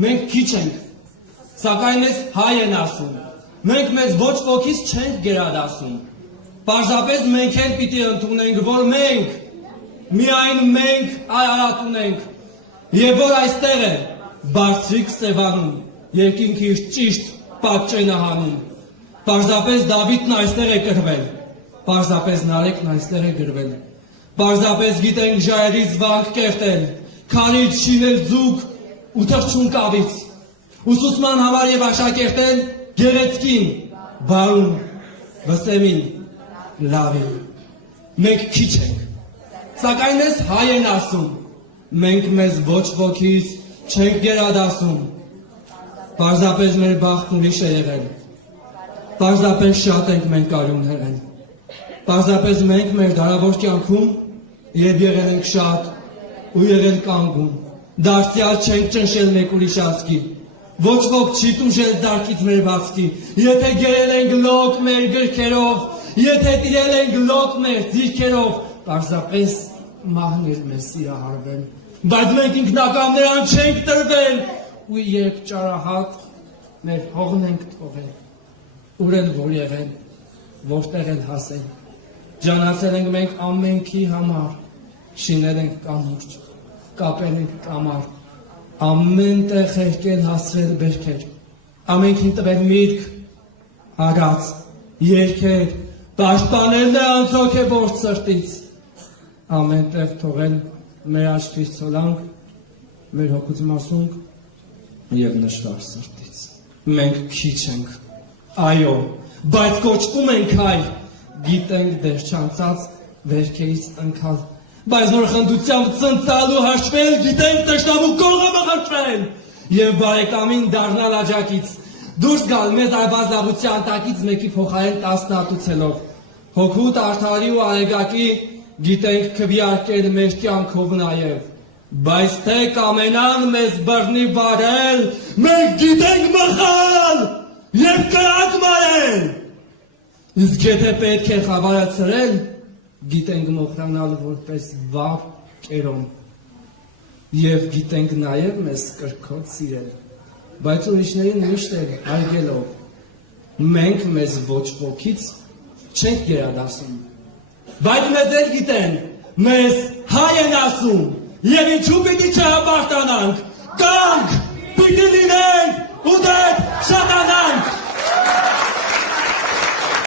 Մենք քիչ ենք, սակայն մեզ հայ են ասում, մենք մեզ ոչ ոքից չենք գերադասում, պարզապես մենք էլ պիտի ընդունենք, որ մենք, միայն մենք Արարատ ունենք, և որ այստեղ է բարձրիկ Սևանում, երկինքի ճիշտ պատճենը հանում, պարզապես Դավիթն այստեղ է կրվել, պարզապես Նարեկն այստեղ է գրվել, պարզապես գիտենք ժայռից վանք կերտել, քարից շինել ձուկ ու թռչուն կավից, ուսուցման համար և աշակերտել գեղեցկին, բարուն, վսեմին, լավին, մենք քիչ ենք, սակայն մեզ հայ են ասում, մենք մեզ ոչ ոքից չենք գերադասում, պարզապես մեր բախտն ուրիշ է եղել, պարզապես շատ ենք մենք արյուն հեղել, պարզապես մենք մեր դարավոր կյանքում և եղել ենք շատ ու եղել կանգուն, դարձյալ չենք ճնշել մեկ ուրիշ ասկի, ոչ ոք չի տուժել զարկից մեր բացքի, եթե գերել ենք լոկ մեր գրքերով, եթե տիրել ենք լոկ մեր ձիրքերով, պարզապես մահներ մեզ սիրահարվել, բայց մենք ինքնակամներան չենք տրվել, ու երբ ճարահատ մեր հողն ենք թողել, ուր են որ եղել, որտեղ են հասել, ջանացել ենք մենք ամենքի համար, շինել ենք կամուրջ, կապել ենք կամար, ամեն տեղ հերկել հասրել բերքեր, ամենքին տվել միրգ, հարած, երգեր, պաշտպանել նրանց հոգևոր սրտից, ամեն տեղ թողել մեր աչքից ցոլանք, մեր հոգուց մասունք և նշվար սրտից։ Մենք քիչ ենք, այո, բայց կոչվում ենք հայ, գիտենք դեր չանցած վերքերից տնքալ, բայց նոր խնդությամբ ծնծալու հաշվել, գիտենք տշնամու կողը մղրճվել և բարեկամին դառնալ աջակից, դուրս գալ մեզ այվազնավության տակից մեկի փոխարեն 10 հատուցելով, հոգուտ արդարի ու արեգակի գիտենք քվեարկել մեր կյանքով նաև, բայց թե կամենան մեզ բռնի վարել, մենք գիտենք մխալ և կրակ մարել, իսկ եթե պետք է խավարը ցրել, գիտենք մոխրանալ որպես վառ կերոն և գիտենք նաև մեզ կրքոտ սիրել, բայց ուրիշներին միշտ հարգելով մենք մեզ ոչ ոքից չենք գերադասում, բայց մեզ էլ գիտեն, մեզ հայ են ասում և ինչու պիտի չհպարտանանք, կանք պիտի լինենք ու դեռ շատանանք։